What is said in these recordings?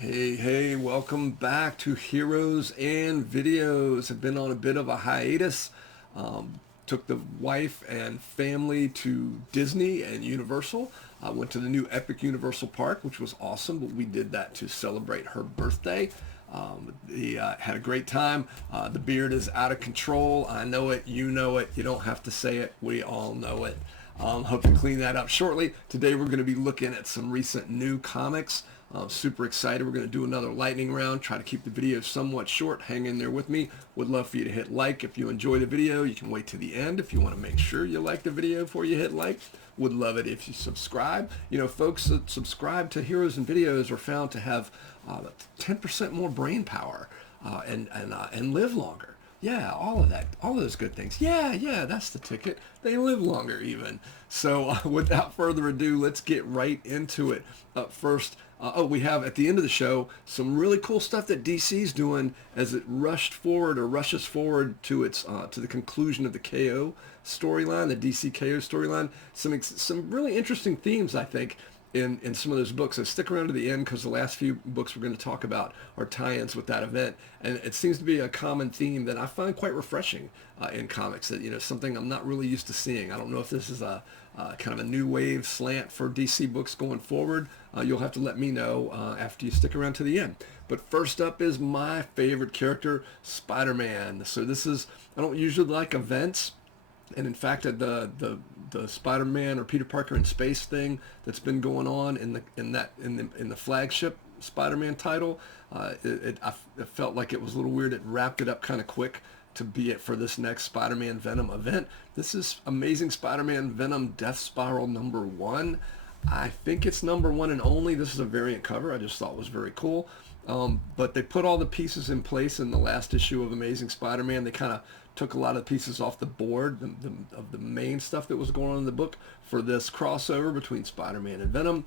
Hey, welcome back to Heroes and Videos. I've been on a bit of a hiatus. Took the wife and family to Disney and Universal. I went to the new Epic Universal Park, which was awesome, but we did that to celebrate her birthday. Had a great time. The beard is out of control. I know it, you know it, you don't have to say it, we all know it. Hope to clean that up shortly. Today we're going to be looking at some recent new comics. Super excited. We're going to do another lightning round. Try to keep the video somewhat short. Hang in there with me. Would love for you to hit like if you enjoy the video. You can wait to the end if you want to make sure you like the video before you hit like. Would love it if you subscribe. You know, folks that subscribe to Heroes and Videos are found to have 10% more brain power and live longer. Yeah, all of that, all of those good things. Yeah, that's the ticket. They live longer even. So without further ado, let's get right into it. Up first, we have at the end of the show some really cool stuff that DC's doing as it rushes forward to its to the conclusion of the KO storyline, the DC KO storyline. Some really interesting themes, I think, in some of those books. So stick around to the end because the last few books we're going to talk about are tie-ins with that event, and it seems to be a common theme that I find quite refreshing in comics. That, you know, something I'm not really used to seeing. I don't know if this is a kind of a new wave slant for DC books going forward. You'll have to let me know after you stick around to the end. But first up is my favorite character, Spider-Man. So this is, I don't usually like events. And in fact, the Spider-Man or Peter Parker in space thing that's been going on in the flagship Spider-Man title, I felt like it was a little weird. It wrapped it up kind of quick to be it for this next Spider-Man Venom event. This is Amazing Spider-Man Venom Death Spiral #1. I think it's #1 and only. This is a variant cover. I just thought it was very cool. But they put all the pieces in place in the last issue of Amazing Spider-Man. They kind of took a lot of pieces off the board of the main stuff that was going on in the book for this crossover between Spider-Man and Venom.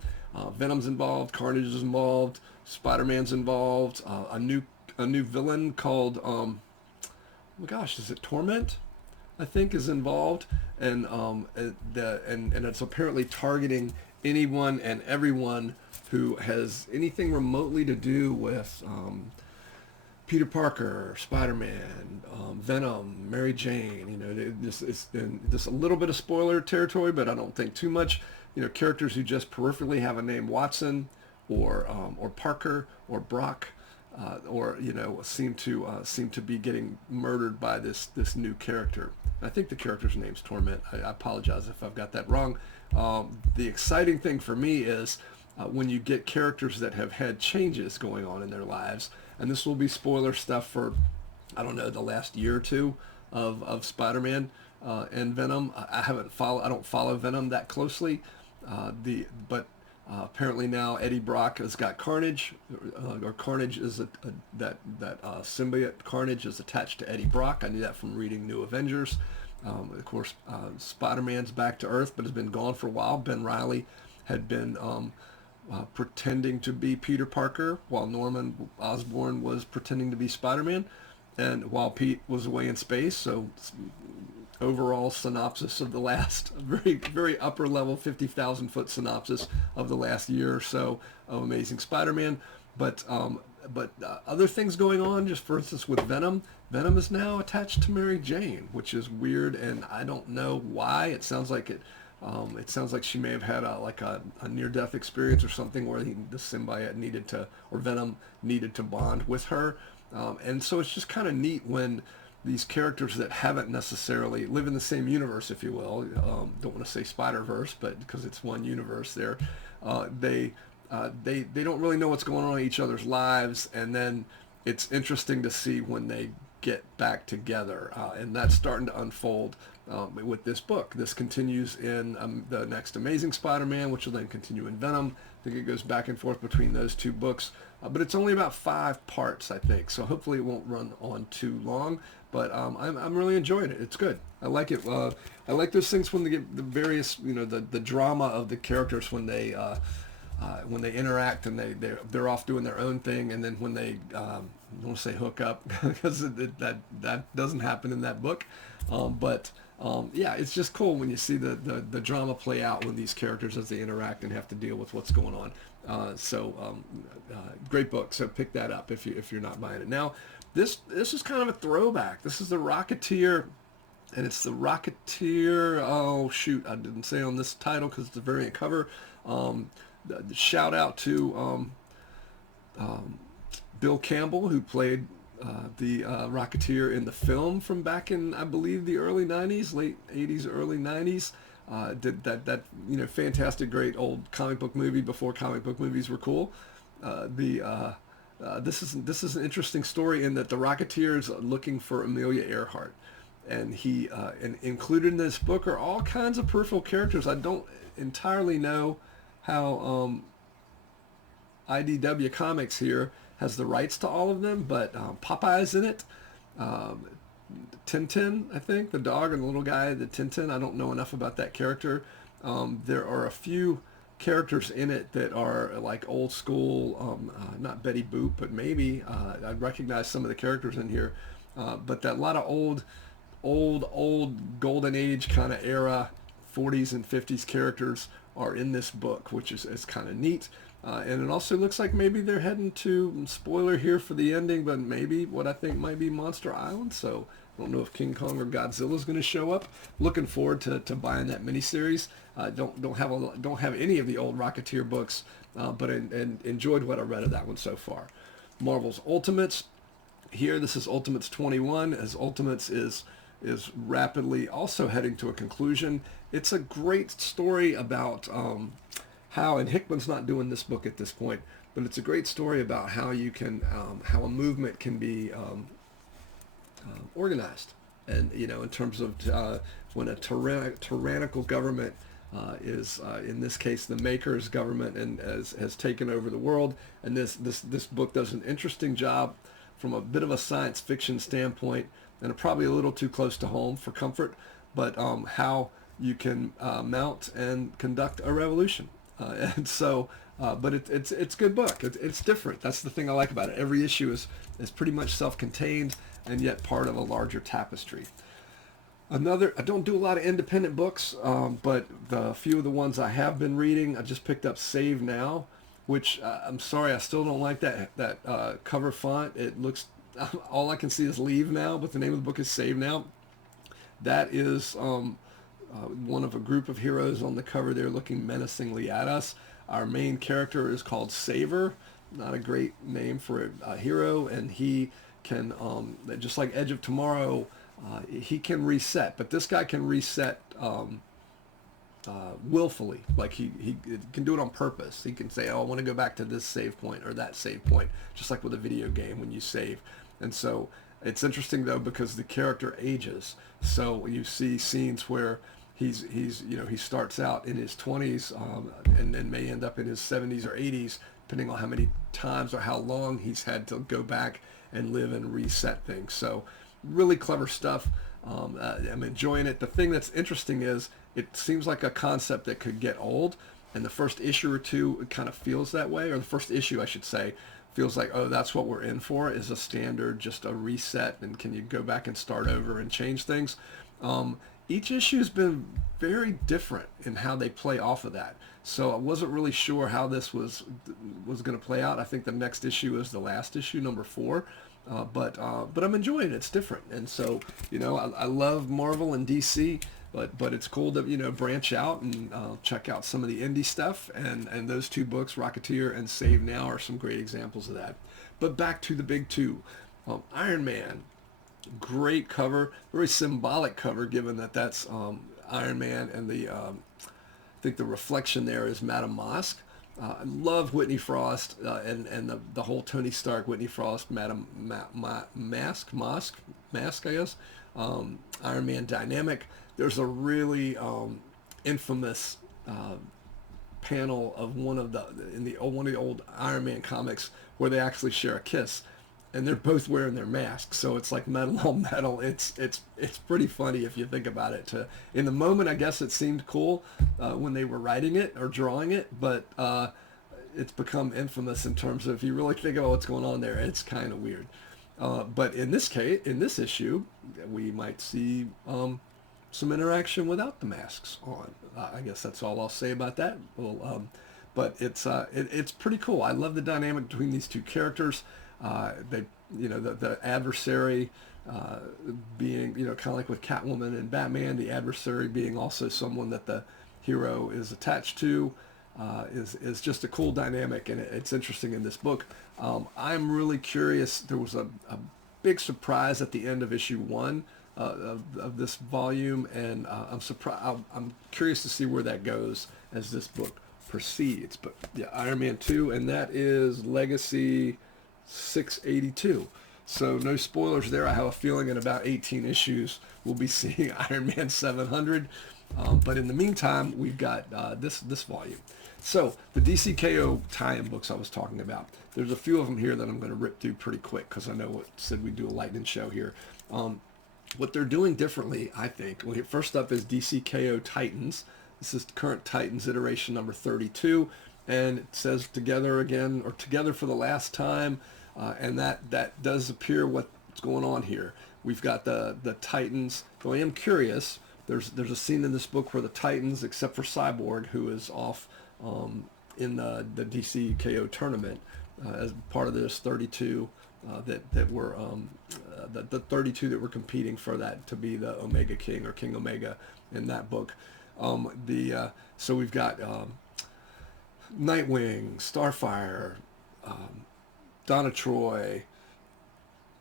Venom's involved, Carnage is involved, Spider-Man's involved, a new villain called oh my gosh, is it Torment? I think is involved, and it's apparently targeting anyone and everyone who has anything remotely to do with Peter Parker, Spider-Man, Venom, Mary Jane. You know, this is a little bit of spoiler territory, but I don't think too much. You know, characters who just peripherally have a name Watson or Parker or Brock. Or you know, seem to be getting murdered by this new character. I think the character's name's Torment. I apologize if I've got that wrong. The exciting thing for me is when you get characters that have had changes going on in their lives, and this will be spoiler stuff for, I don't know, the last year or two of Spider-Man and Venom. I don't follow Venom that closely, but apparently now Eddie Brock has got Carnage, or Carnage is that symbiote Carnage is attached to Eddie Brock. I knew that from reading New Avengers. Of course, Spider-Man's back to Earth, but has been gone for a while. Ben Reilly had been pretending to be Peter Parker while Norman Osborn was pretending to be Spider-Man, and while Pete was away in space. So overall synopsis of the last very upper level 50,000 foot synopsis of the last year or so of Amazing Spider-Man. But other things going on, just for instance with Venom is now attached to Mary Jane, which is weird, and I don't know why. It sounds like she may have had a near-death experience or something where the symbiote needed to, or Venom needed to bond with her, and so it's just kind of neat when these characters that haven't necessarily live in the same universe, if you will, don't want to say Spider-Verse, but because it's one universe there, they don't really know what's going on in each other's lives, and then it's interesting to see when they get back together, and that's starting to unfold with this book. This continues in the next Amazing Spider-Man, which will then continue in Venom. I think it goes back and forth between those two books, but it's only about 5 parts, I think, so hopefully it won't run on too long. But I'm really enjoying it. It's good. I like it. I like those things when they get the various, you know, the drama of the characters when they interact and they're off doing their own thing, and then when they I don't want to say hook up because that doesn't happen in that book, but yeah, it's just cool when you see the drama play out with these characters as they interact and have to deal with what's going on. Great book. So pick that up if you're not buying it now. This is kind of a throwback. This is the Rocketeer, and it's the Rocketeer. Oh shoot, I didn't say on this title because it's a variant cover. The shout out to Bill Campbell, who played the Rocketeer in the film from back in, I believe, the early 90s, late 80s, early 90s. Did that fantastic, great old comic book movie before comic book movies were cool. This is an interesting story in that the Rocketeer is looking for Amelia Earhart, and and included in this book are all kinds of peripheral characters. I don't entirely know how IDW Comics here has the rights to all of them, but Popeye's in it. Um, Tintin, I think, the dog and the little guy, the Tintin. I don't know enough about that character. There are a few characters in it that are like old school, not Betty Boop, but maybe I recognize some of the characters in here. But that lot of old golden age kind of era 40s and 50s characters are in this book, which is kind of neat. And it also looks like maybe they're heading to, spoiler here for the ending, but maybe what I think might be Monster Island. So I don't know if King Kong or Godzilla is going to show up. Looking forward to buying that miniseries. Don't have any of the old Rocketeer books, but enjoyed what I read of that one so far. Marvel's Ultimates. Here, this is Ultimates 21, as Ultimates is rapidly also heading to a conclusion. It's a great story about how, and Hickman's not doing this book at this point, but it's a great story about how you can, how a movement can be organized, and in terms of when a tyrannical government is, in this case, the Maker's government, and has taken over the world. And this book does an interesting job from a bit of a science fiction standpoint, and probably a little too close to home for comfort, but how you can mount and conduct a revolution. And so, but it's a good book. It's different. That's the thing I like about it. Every issue is pretty much self-contained and yet part of a larger tapestry. I don't do a lot of independent books, but the few of the ones I have been reading, I just picked up Save Now, which I'm sorry, I still don't like that cover font. It looks, all I can see is Leave Now, but the name of the book is Save Now. That is one of a group of heroes on the cover there looking menacingly at us. Our main character is called Saver, not a great name for a hero, and he can, just like Edge of Tomorrow, he can reset, but this guy can reset willfully. Like he can do it on purpose. He can say, oh, I want to go back to this save point or that save point, just like with a video game when you save. And so it's interesting though, because the character ages. So you see scenes where he starts out in his 20s and then may end up in his 70s or 80s, depending on how many times or how long he's had to go back and live and reset things. So really clever stuff. I'm enjoying it. The thing that's interesting is it seems like a concept that could get old, and the first issue or two, it kind of feels that way, or the first issue, I should say, feels like, oh, that's what we're in for, is a standard, just a reset, and can you go back and start over and change things. Each issue has been very different in how they play off of that. So I wasn't really sure how this was going to play out. I think the next issue is the last issue, number 4. But I'm enjoying it. It's different. And so, I love Marvel and DC, but it's cool to, branch out and check out some of the indie stuff. And those two books, Rocketeer and Save Now, are some great examples of that. But back to the big two. Iron Man. Great cover, very symbolic cover, given that that's Iron Man, and I think the reflection there is Madame Masque. I love Whitney Frost and the whole Tony Stark, Whitney Frost, Madame Masque, I guess. Iron Man dynamic. There's a really infamous panel of one of the old Iron Man comics where they actually share a kiss, and they're both wearing their masks, so it's like metal on metal. It's pretty funny if you think about it. In the moment, I guess it seemed cool when they were writing it or drawing it, but it's become infamous in terms of, if you really think about what's going on there, it's kind of weird. But in this case, in this issue, we might see some interaction without the masks on. I guess that's all I'll say about that. We'll but it's pretty cool. I love the dynamic between these two characters. They, the adversary being, kind of like with Catwoman and Batman, the adversary being also someone that the hero is attached to, is just a cool dynamic, and it's interesting in this book. I'm really curious. There was a big surprise at the end of issue 1 of this volume, and I'm surprised. I'm curious to see where that goes as this book proceeds. But yeah, Iron Man 2, and that is Legacy 682. So no spoilers there. I have a feeling in about 18 issues we'll be seeing Iron Man 700. But in the meantime, we've got this volume. So the DCKO tie-in books I was talking about, there's a few of them here that I'm going to rip through pretty quick because I know it said we'd do a lightning show here. What they're doing differently, I think, first up is DCKO Titans. This is current Titans iteration number 32, and it says together again, or together for the last time, and that does appear what's going on here. We've got the Titans, though I am curious, there's a scene in this book where the Titans, except for Cyborg, who is off in the DCKO tournament as part of this 32 that were the 32 that were competing for that to be the Omega King or King Omega in that book. So we've got Nightwing, Starfire, Donna Troy,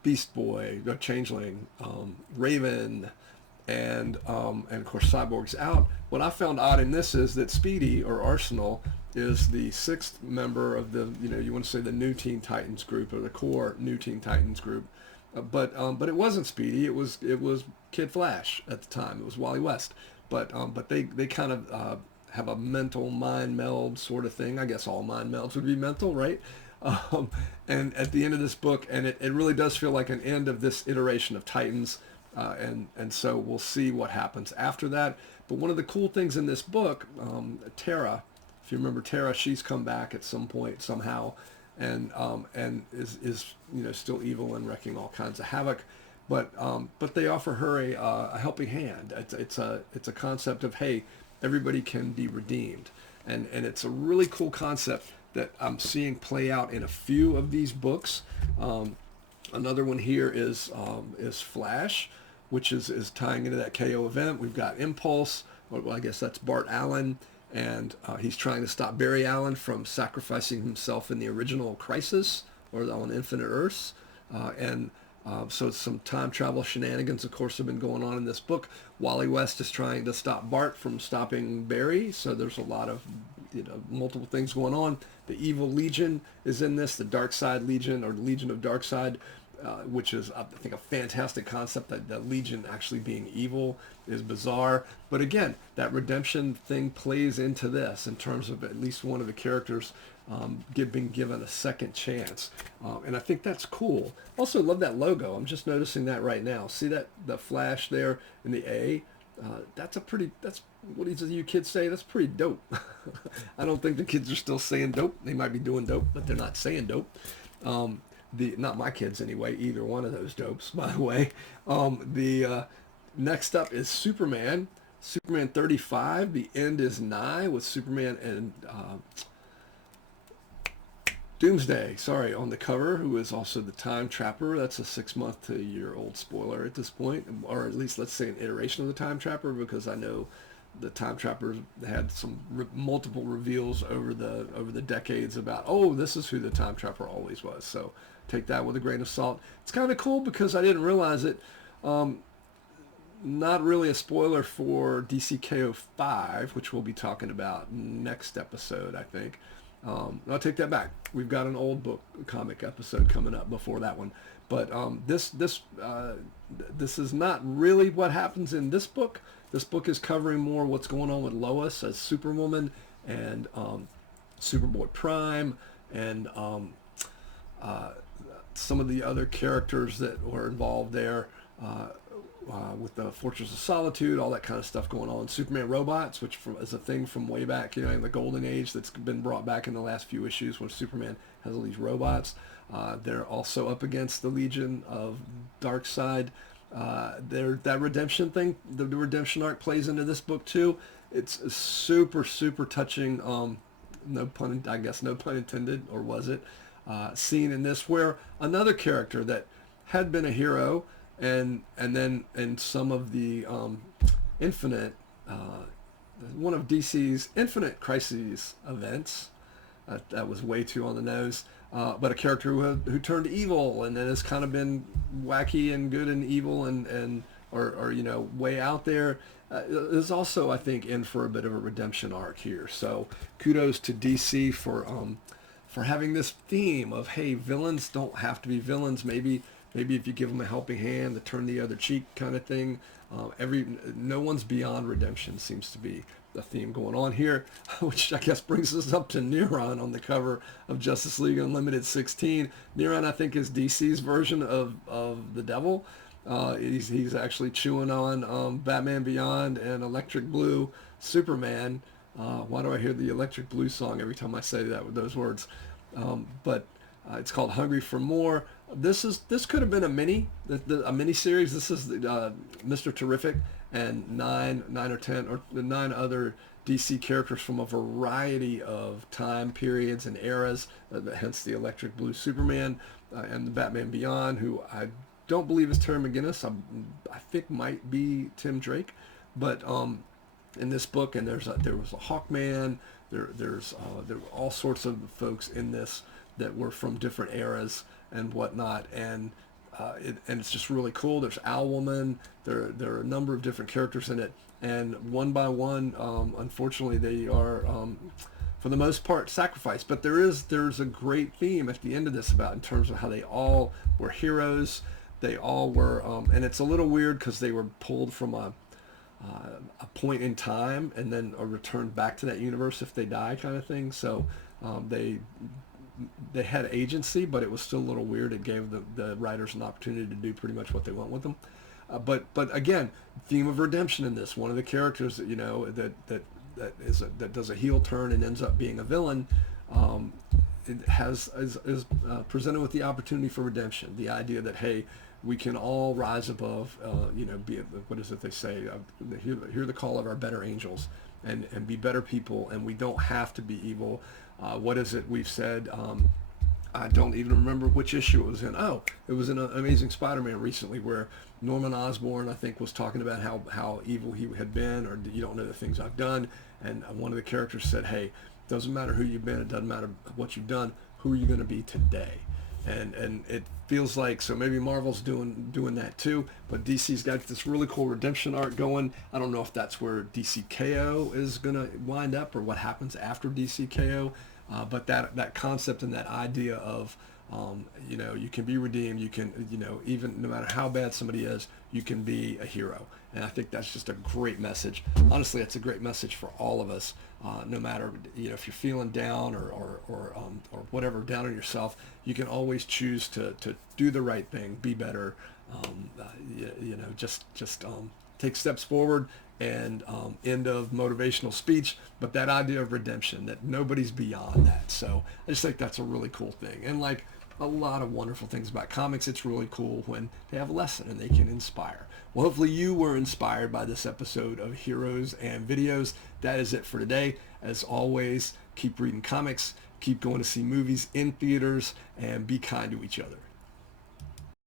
Beast Boy, Changeling, Raven, and of course Cyborg's out. What I found odd in this is that Speedy, or Arsenal, is the 6th member of the, you want to say the New Teen Titans group, or the core New Teen Titans group. But it wasn't Speedy. It was Kid Flash at the time. It was Wally West. But they kind of have a mental mind meld sort of thing. I guess all mind melds would be mental, right? And at the end of this book, and it really does feel like an end of this iteration of Titans. And so we'll see what happens after that. But one of the cool things in this book, Tara, if you remember Tara, she's come back at some point somehow, and is still evil and wrecking all kinds of havoc. But they offer her a helping hand. It's a concept of, hey, everybody can be redeemed, and it's a really cool concept that I'm seeing play out in a few of these books. Another one here is Flash, which is tying into that KO event. We've got Impulse, well, I guess that's Bart Allen, and he's trying to stop Barry Allen from sacrificing himself in the original Crisis, or on Infinite Earths. So some time travel shenanigans, of course, have been going on in this book. Wally West is trying to stop Bart from stopping Barry, so there's a lot of multiple things going on. The Evil Legion is in this, the Dark Side Legion, or Legion of Dark Side, which is, I think, a fantastic concept. That Legion actually being evil is bizarre. But again, that redemption thing plays into this in terms of at least one of the characters being given a second chance. And I think that's cool. Also love that logo. I'm just noticing that right now. See that, the Flash there in the A? That's what do you kids say? That's pretty dope. I don't think the kids are still saying dope. They might be doing dope, but they're not saying dope. Not my kids anyway, either one of those dopes, by the way. Next up is Superman 35. The end is nigh, with Superman and Doomsday, on the cover, who is also the Time Trapper. That's a 6-month to a year-old spoiler at this point, or at least let's say an iteration of the Time Trapper, because I know the Time Trapper had some multiple reveals over the decades about, oh, this is who the Time Trapper always was. So take that with a grain of salt. It's kind of cool because I didn't realize it. Not really a spoiler for DCKO 5, which we'll be talking about next episode, I think. I'll take that back. We've got an old book comic episode coming up before that one. But this is not really what happens in this book. This book is covering more what's going on with Lois as Superwoman, and Superboy Prime, and some of the other characters that were involved there, with the Fortress of Solitude, all that kind of stuff going on. Superman robots, which is a thing from way back, in the Golden Age, that's been brought back in the last few issues, where Superman has all these robots. They're also up against the Legion of Darkseid. That redemption thing, the redemption arc plays into this book too. It's a super, super touching no pun, I guess no pun intended, or was it, scene in this where another character that had been a hero, and then in some of the Infinite, one of DC's Infinite Crises events, that was way too on the nose. But a character who turned evil and then has kind of been wacky and good and evil and or you know, way out there, is also, I think, in for a bit of a redemption arc here. So kudos to DC for having this theme of, hey, villains don't have to be villains. Maybe if you give them a helping hand, the turn the other cheek kind of thing. No one's beyond redemption seems to be the theme going on here, which I guess brings us up to Neron on the cover of Justice League Unlimited 16. Neron, I think, is DC's version of the devil. He's actually chewing on Batman Beyond and Electric Blue Superman. Why do I hear the Electric Blue song every time I say that with those words? But it's called Hungry for More. This could have been a mini series. This is Mr. Terrific and nine or 10 or 9 other DC characters from a variety of time periods and eras. Hence the Electric Blue Superman and the Batman Beyond, who I don't believe is Terry McGinnis. I think might be Tim Drake, but in this book, and there was a Hawkman. There were all sorts of folks in this that were from different eras and whatnot, and it's just really cool. There's Owlwoman. There are a number of different characters in it, and one by one, unfortunately, they are for the most part sacrificed. But there's a great theme at the end of this about in terms of how they all were heroes. They all were, and it's a little weird because they were pulled from a point in time and then are returned back to that universe if they die, kind of thing. So they had agency, but it was still a little weird. It gave the writers an opportunity to do pretty much what they want with them. But again, theme of redemption in this. One of the characters that, you know, that does a heel turn and ends up being a villain, it is presented with the opportunity for redemption. The idea that, hey, we can all rise above, you know, be, what is it they say? Hear the call of our better angels and be better people, and we don't have to be evil. What is it we've said? I don't even remember which issue it was in. Oh, it was in Amazing Spider-Man recently where Norman Osborn, I think, was talking about how evil he had been, or you don't know the things I've done. And one of the characters said, hey, doesn't matter who you've been, it doesn't matter what you've done, who are you going to be today? And it feels like, so maybe Marvel's doing that too, but DC's got this really cool redemption arc going. I don't know if that's where DC KO is going to wind up or what happens after DC KO, but that concept and that idea of, you know, you can be redeemed, you can, you know, even no matter how bad somebody is, you can be a hero. And I think that's just a great message. Honestly, it's a great message for all of us, no matter, you know, if you're feeling down or whatever, down on yourself, you can always choose to do the right thing, be better, you know, just take steps forward. And end of motivational speech, but that idea of redemption, that nobody's beyond that. So I just think that's a really cool thing. And like a lot of wonderful things about comics, it's really cool when they have a lesson and they can inspire. Well, hopefully you were inspired by this episode of Heroes and Videos. That is it for today. As always, keep reading comics, keep going to see movies in theaters, and be kind to each other.